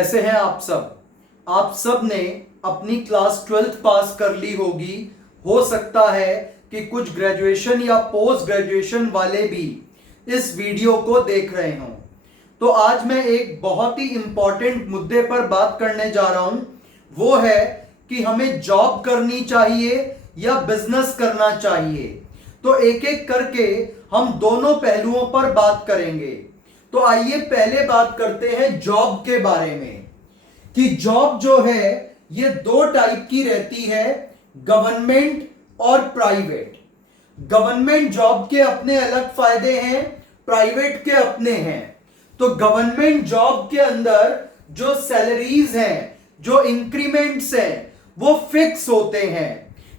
कैसे हैं आप सब। आप सब ने अपनी क्लास 12th पास कर ली होगी। हो सकता है कि कुछ ग्रेजुएशन या पोस्ट ग्रेजुएशन वाले भी इस वीडियो को देख रहे हों। तो आज मैं एक बहुत ही इंपॉर्टेंट मुद्दे पर बात करने जा रहा हूं। वो है कि हमें जॉब करनी चाहिए या बिजनेस करना चाहिए। तो एक एक करके हम दोनों पहलुओं पर बात करेंगे। तो आइए पहले बात करते हैं जॉब के बारे में कि जॉब जो है ये दो टाइप की रहती है, गवर्नमेंट और प्राइवेट। गवर्नमेंट जॉब के अपने अलग फायदे हैं, प्राइवेट के अपने हैं। तो गवर्नमेंट जॉब के अंदर जो सैलरीज हैं, जो इंक्रीमेंट्स हैं, वो फिक्स होते हैं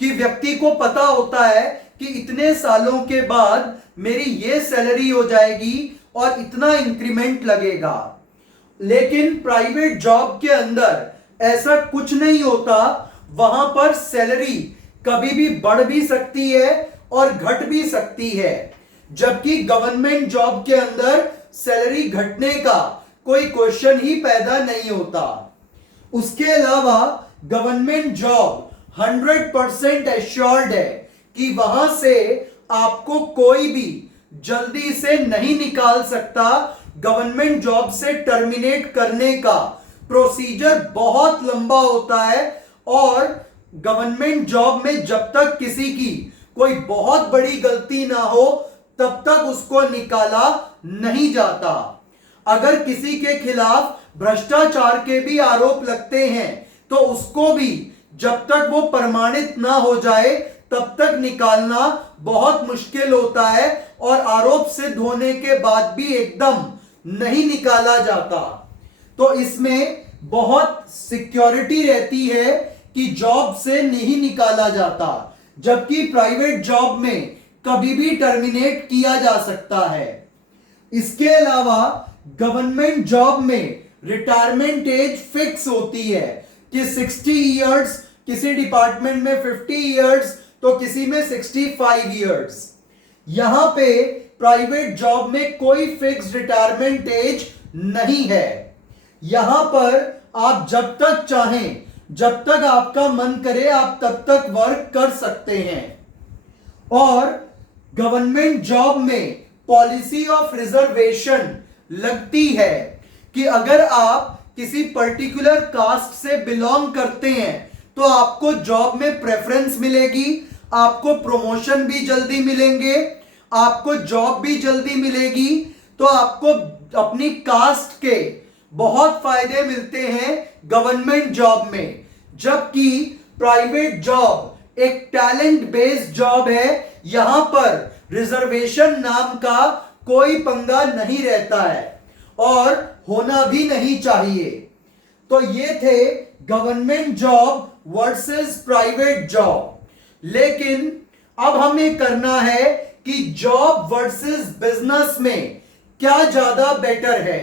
कि व्यक्ति को पता होता है कि इतने सालों के बाद मेरी ये सैलरी हो जाएगी और इतना इंक्रीमेंट लगेगा। लेकिन प्राइवेट जॉब के अंदर ऐसा कुछ नहीं होता। वहां पर सैलरी कभी भी बढ़ भी सकती है और घट भी सकती है, जबकि गवर्नमेंट जॉब के अंदर सैलरी घटने का कोई क्वेश्चन ही पैदा नहीं होता। उसके अलावा गवर्नमेंट जॉब 100% एश्योर्ड है कि वहां से आपको कोई भी जल्दी से नहीं निकाल सकता। गवर्नमेंट जॉब से टर्मिनेट करने का प्रोसीजर बहुत लंबा होता है और गवर्नमेंट जॉब में जब तक किसी की कोई बहुत बड़ी गलती ना हो तब तक उसको निकाला नहीं जाता। अगर किसी के खिलाफ भ्रष्टाचार के भी आरोप लगते हैं तो उसको भी जब तक वो प्रमाणित ना हो जाए तब तक निकालना बहुत मुश्किल होता है और आरोप सिद्ध होने के बाद भी एकदम नहीं निकाला जाता। तो इसमें बहुत सिक्योरिटी रहती है कि जॉब से नहीं निकाला जाता, जबकि प्राइवेट जॉब में कभी भी टर्मिनेट किया जा सकता है। इसके अलावा गवर्नमेंट जॉब में रिटायरमेंट एज फिक्स होती है कि 60 इयर्स, किसी डिपार्टमेंट में 50 इयर्स तो किसी में 65 इयर्स। यहां पे प्राइवेट जॉब में कोई फिक्स रिटायरमेंट एज नहीं है। यहां पर आप जब तक चाहें, जब तक आपका मन करे, आप तब तक वर्क कर सकते हैं। और गवर्नमेंट जॉब में पॉलिसी ऑफ रिजर्वेशन लगती है कि अगर आप किसी पर्टिकुलर कास्ट से बिलोंग करते हैं तो आपको जॉब में प्रेफरेंस मिलेगी, आपको प्रमोशन भी जल्दी मिलेंगे, आपको जॉब भी जल्दी मिलेगी। तो आपको अपनी कास्ट के बहुत फायदे मिलते हैं गवर्नमेंट जॉब में, जबकि प्राइवेट जॉब एक टैलेंट बेस्ड जॉब है। यहां पर रिजर्वेशन नाम का कोई पंगा नहीं रहता है और होना भी नहीं चाहिए। तो ये थे government job versus private job. लेकिन अब हमें करना है कि जॉब वर्सेस बिजनेस में क्या ज्यादा बेटर है।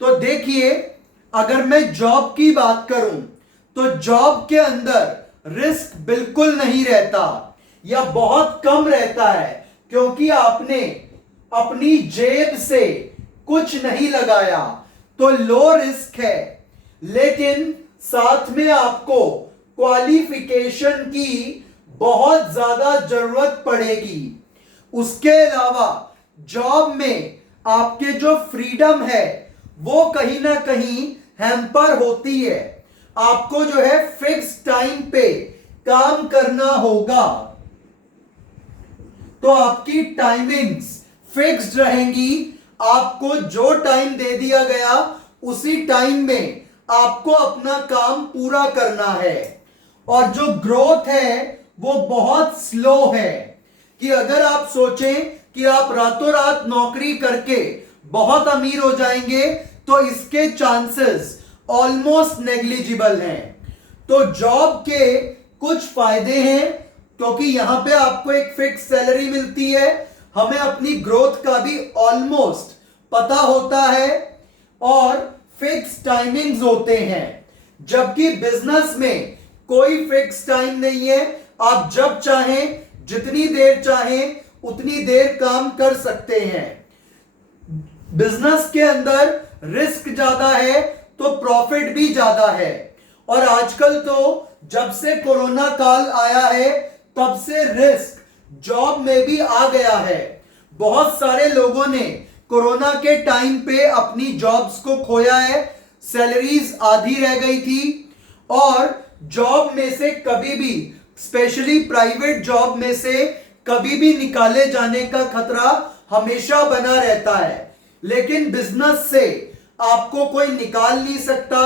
तो देखिए, अगर मैं जॉब की बात करूं तो जॉब के अंदर रिस्क बिल्कुल नहीं रहता या बहुत कम रहता है, क्योंकि आपने अपनी जेब से कुछ नहीं लगाया, तो लो रिस्क है। लेकिन साथ में आपको क्वालिफिकेशन की बहुत ज्यादा जरूरत पड़ेगी। उसके अलावा जॉब में आपके जो फ्रीडम है वो कहीं ना कहीं हैम्पर होती है। आपको जो है फिक्स टाइम पे काम करना होगा, तो आपकी टाइमिंग्स फिक्स्ड रहेंगी। आपको जो टाइम दे दिया गया उसी टाइम में आपको अपना काम पूरा करना है। और जो ग्रोथ है वो बहुत स्लो है कि अगर आप सोचें कि आप रातों रात नौकरी करके बहुत अमीर हो जाएंगे तो इसके चांसेस ऑलमोस्ट नेग्लिजिबल हैं। तो जॉब के कुछ फायदे हैं क्योंकि यहां पे आपको एक फिक्स सैलरी मिलती है, हमें अपनी ग्रोथ का भी ऑलमोस्ट पता होता है और फिक्स टाइमिंग्स होते हैं। जबकि बिजनेस में कोई फिक्स टाइम नहीं है, आप जब चाहें, जितनी देर चाहें उतनी देर काम कर सकते हैं। बिजनेस के अंदर रिस्क ज्यादा है तो प्रॉफिट भी ज्यादा है। और आजकल तो जब से कोरोना काल आया है तब से रिस्क जॉब में भी आ गया है। बहुत सारे लोगों ने कोरोना के टाइम पे अपनी जॉब्स को खोया है, सैलरीज आधी रह गई थी और जॉब में से कभी भी, स्पेशली प्राइवेट जॉब में से कभी भी निकाले जाने का खतरा हमेशा बना रहता है। लेकिन बिजनेस से आपको कोई निकाल नहीं सकता।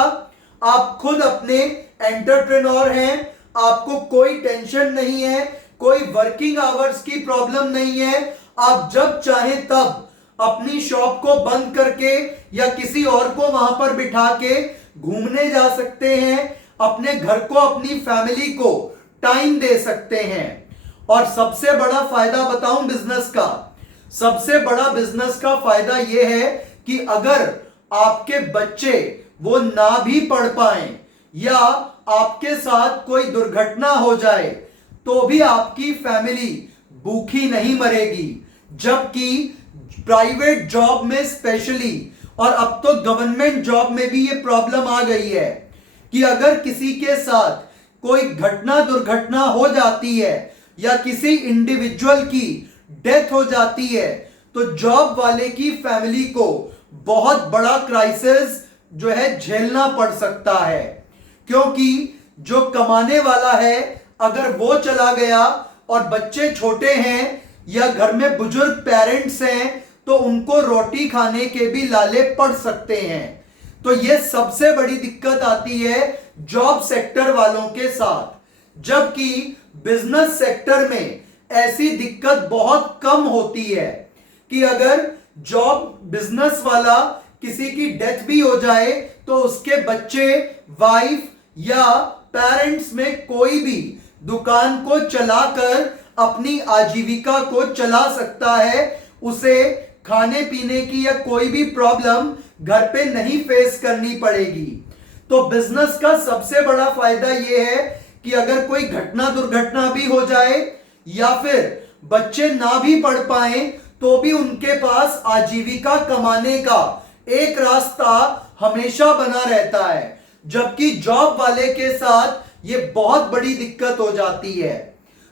आप खुद अपने एंटरप्रेन्योर हैं, आपको कोई टेंशन नहीं है, कोई वर्किंग आवर्स की प्रॉब्लम नहीं है। आप जब चाहें तब अपनी शॉप को बंद करके या किसी और को वहां पर बिठा के घूमने जा सकते हैं, अपने घर को, अपनी फैमिली को टाइम दे सकते हैं। और सबसे बड़ा फायदा बताऊं बिजनेस का, सबसे बड़ा बिजनेस का फायदा यह है कि अगर आपके बच्चे वो ना भी पढ़ पाए या आपके साथ कोई दुर्घटना हो जाए तो भी आपकी फैमिली भूखी नहीं मरेगी। जबकि प्राइवेट जॉब में स्पेशली, और अब तो गवर्नमेंट जॉब में भी ये प्रॉब्लम आ गई है कि अगर किसी के साथ कोई घटना दुर्घटना हो जाती है या किसी इंडिविजुअल की डेथ हो जाती है तो जॉब वाले की फैमिली को बहुत बड़ा क्राइसिस जो है झेलना पड़ सकता है। क्योंकि जो कमाने वाला है अगर वो चला गया और बच्चे छोटे हैं या घर में बुजुर्ग पेरेंट्स हैं तो उनको रोटी खाने के भी लाले पड़ सकते हैं। तो ये सबसे बड़ी दिक्कत आती है जॉब सेक्टर वालों के साथ। जबकि बिजनेस सेक्टर में ऐसी दिक्कत बहुत कम होती है कि अगर जॉब बिजनेस वाला किसी की डेथ भी हो जाए तो उसके बच्चे, वाइफ या पेरेंट्स में कोई भी दुकान को चलाकर अपनी आजीविका को चला सकता है। उसे खाने पीने की या कोई भी प्रॉब्लम घर पे नहीं फेस करनी पड़ेगी। तो बिजनेस का सबसे बड़ा फायदा यह है कि अगर कोई घटना दुर्घटना भी हो जाए या फिर बच्चे ना भी पढ़ पाए तो भी उनके पास आजीविका कमाने का एक रास्ता हमेशा बना रहता है। जबकि जॉब वाले के साथ ये बहुत बड़ी दिक्कत हो जाती है।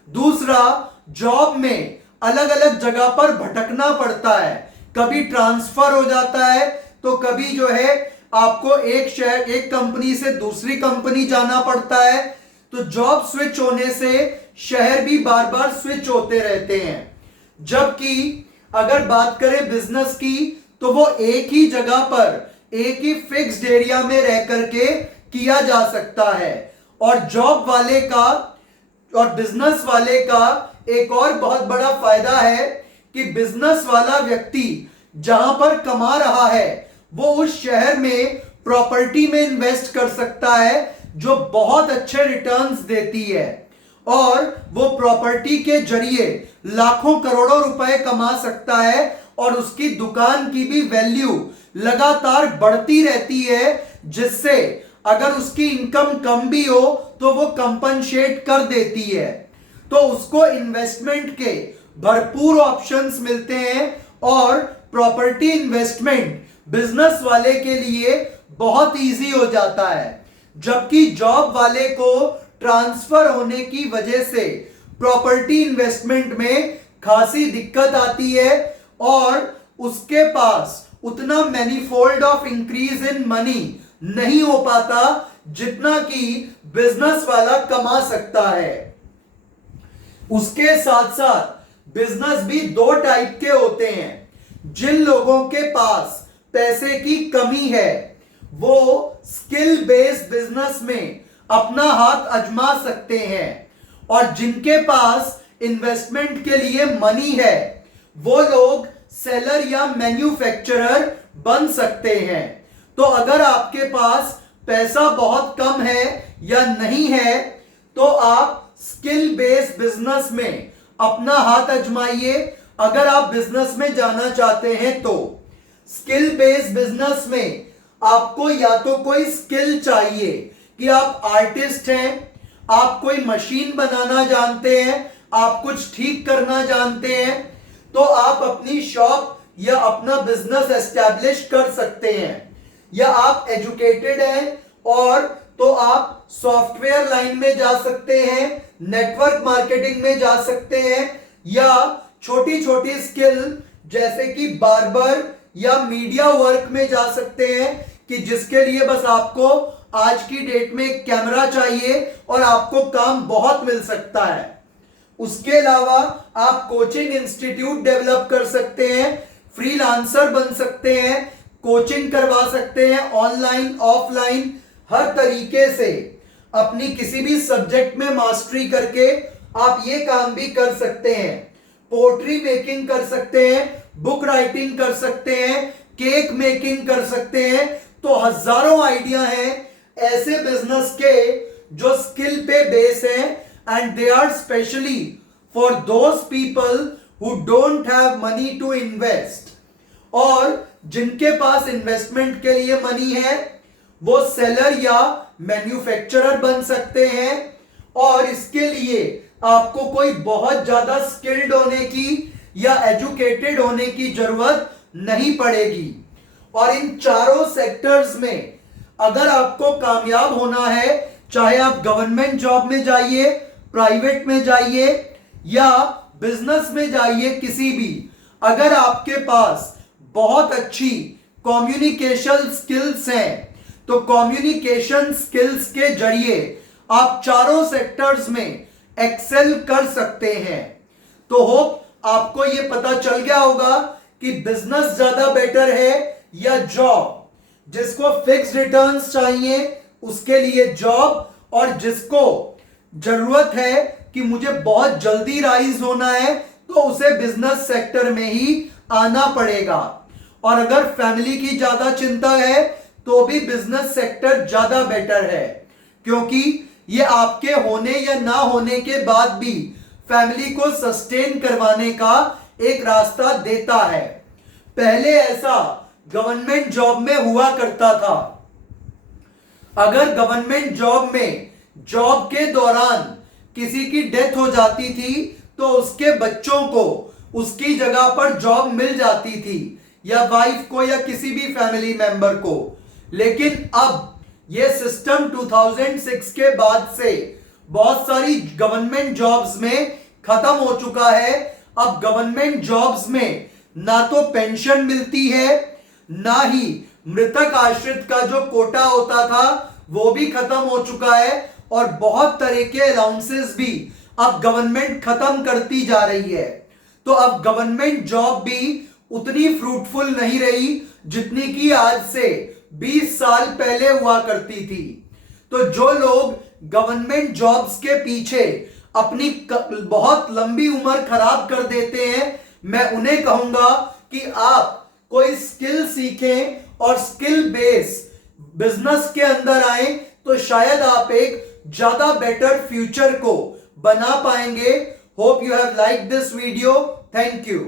दूसरा, जॉब में अलग अलग जगह पर भटकना पड़ता है। कभी ट्रांसफर हो जाता है तो कभी जो है आपको एक शहर, एक कंपनी से दूसरी कंपनी जाना पड़ता है। तो जॉब स्विच होने से शहर भी बार बार स्विच होते रहते हैं। जबकि अगर बात करें बिजनेस की तो वो एक ही जगह पर, एक ही फिक्स्ड एरिया में रह करके किया जा सकता है। और जॉब वाले का और बिजनेस वाले का एक और बहुत बड़ा फायदा है कि बिजनेस वाला व्यक्ति जहां पर कमा रहा है वो उस शहर में प्रॉपर्टी में इन्वेस्ट कर सकता है जो बहुत अच्छे रिटर्न्स देती है और वो प्रॉपर्टी के जरिए लाखों करोड़ों रुपए कमा सकता है और उसकी दुकान की भी वैल्यू लगातार बढ़ती रहती है, जिससे अगर उसकी इनकम कम भी हो तो वो कंपनसेट कर देती है। तो उसको इन्वेस्टमेंट के भरपूर ऑप्शंस मिलते हैं और प्रॉपर्टी इन्वेस्टमेंट बिजनेस वाले के लिए बहुत इजी हो जाता है। जबकि जॉब वाले को ट्रांसफर होने की वजह से प्रॉपर्टी इन्वेस्टमेंट में खासी दिक्कत आती है और उसके पास उतना manifold of increase in money नहीं हो पाता जितना कि बिजनेस वाला कमा सकता है। उसके साथ साथ बिजनेस भी दो टाइप के होते हैं। जिन लोगों के पास पैसे की कमी है वो स्किल बेस्ड बिजनेस में अपना हाथ आजमा सकते हैं और जिनके पास इन्वेस्टमेंट के लिए मनी है वो लोग सेलर या मैन्युफैक्चरर बन सकते हैं। तो अगर आपके पास पैसा बहुत कम है या नहीं है तो आप स्किल बेस्ड बिजनेस में अपना हाथ आजमाइए। अगर आप बिजनेस में जाना चाहते हैं तो स्किल बेस्ड बिजनेस में आपको या तो कोई स्किल चाहिए कि आप आर्टिस्ट हैं, आप कोई मशीन बनाना जानते हैं, आप कुछ ठीक करना जानते हैं, तो आप अपनी शॉप या अपना बिजनेस एस्टैब्लिश कर सकते हैं। या आप एजुकेटेड हैं और तो आप सॉफ्टवेयर लाइन में जा सकते हैं, नेटवर्क मार्केटिंग में जा सकते हैं, या छोटी छोटी स्किल जैसे कि बार्बर या मीडिया वर्क में जा सकते हैं, कि जिसके लिए बस आपको आज की डेट में एक कैमरा चाहिए और आपको काम बहुत मिल सकता है। उसके अलावा आप कोचिंग इंस्टीट्यूट डेवलप कर सकते हैं, फ्रीलांसर बन सकते हैं, कोचिंग करवा सकते हैं ऑनलाइन ऑफलाइन, हर तरीके से अपनी किसी भी सब्जेक्ट में मास्टरी करके आप ये काम भी कर सकते हैं। पोट्री मेकिंग कर सकते हैं, बुक राइटिंग कर सकते हैं, केक मेकिंग कर सकते हैं। तो हजारों आइडिया हैं ऐसे बिजनेस के जो स्किल पे बेस हैं, and they are specially for those people who don't have money to invest, और जिनके पास इन्वेस्टमेंट के लिए मनी है वो सेलर या मैन्युफैक्चरर बन सकते हैं। और इसके लिए आपको कोई बहुत ज्यादा स्किल्ड होने की या एजुकेटेड होने की जरूरत नहीं पड़ेगी। और इन चारों सेक्टर्स में अगर आपको कामयाब होना है, चाहे आप गवर्नमेंट जॉब में जाइए, प्राइवेट में जाइए या बिजनेस में जाइए, किसी भी, अगर आपके पास बहुत अच्छी कम्युनिकेशन स्किल्स हैं तो कम्युनिकेशन स्किल्स के जरिए आप चारों सेक्टर्स में एक्सेल कर सकते हैं। तो होप आपको यह पता चल गया होगा कि बिजनेस ज्यादा बेटर है या जॉब। जिसको फिक्स रिटर्न्स चाहिए उसके लिए जॉब, और जिसको जरूरत है कि मुझे बहुत जल्दी राइज होना है तो उसे बिजनेस सेक्टर में ही आना पड़ेगा। और अगर फैमिली की ज्यादा चिंता है तो भी बिजनेस सेक्टर ज्यादा बेटर है, क्योंकि ये आपके होने या ना होने के बाद भी फैमिली को सस्टेन करवाने का एक रास्ता देता है। पहले ऐसा गवर्नमेंट जॉब में हुआ करता था। अगर गवर्नमेंट जॉब में जॉब के दौरान किसी की डेथ हो जाती थी तो उसके बच्चों को उसकी जगह पर जॉब मिल जाती थी, या वाइफ को या किसी भी फैमिली मेंबर को। लेकिन अब यह सिस्टम 2006 के बाद से बहुत सारी गवर्नमेंट जॉब्स में खत्म हो चुका है। अब गवर्नमेंट जॉब्स में ना तो पेंशन मिलती है, ना ही मृतक आश्रित का जो कोटा होता था वो भी खत्म हो चुका है, और बहुत तरह के अलाउंसेस भी अब गवर्नमेंट खत्म करती जा रही है। तो अब गवर्नमेंट जॉब भी उतनी फ्रूटफुल नहीं रही जितनी कि आज से 20 साल पहले हुआ करती थी। तो जो लोग गवर्नमेंट जॉब्स के पीछे अपनी बहुत लंबी उम्र खराब कर देते हैं, मैं उन्हें कहूंगा कि आप कोई स्किल सीखें और स्किल बेस बिजनेस के अंदर आए तो शायद आप एक ज्यादा बेटर फ्यूचर को बना पाएंगे। Hope you have like this video. Thank you.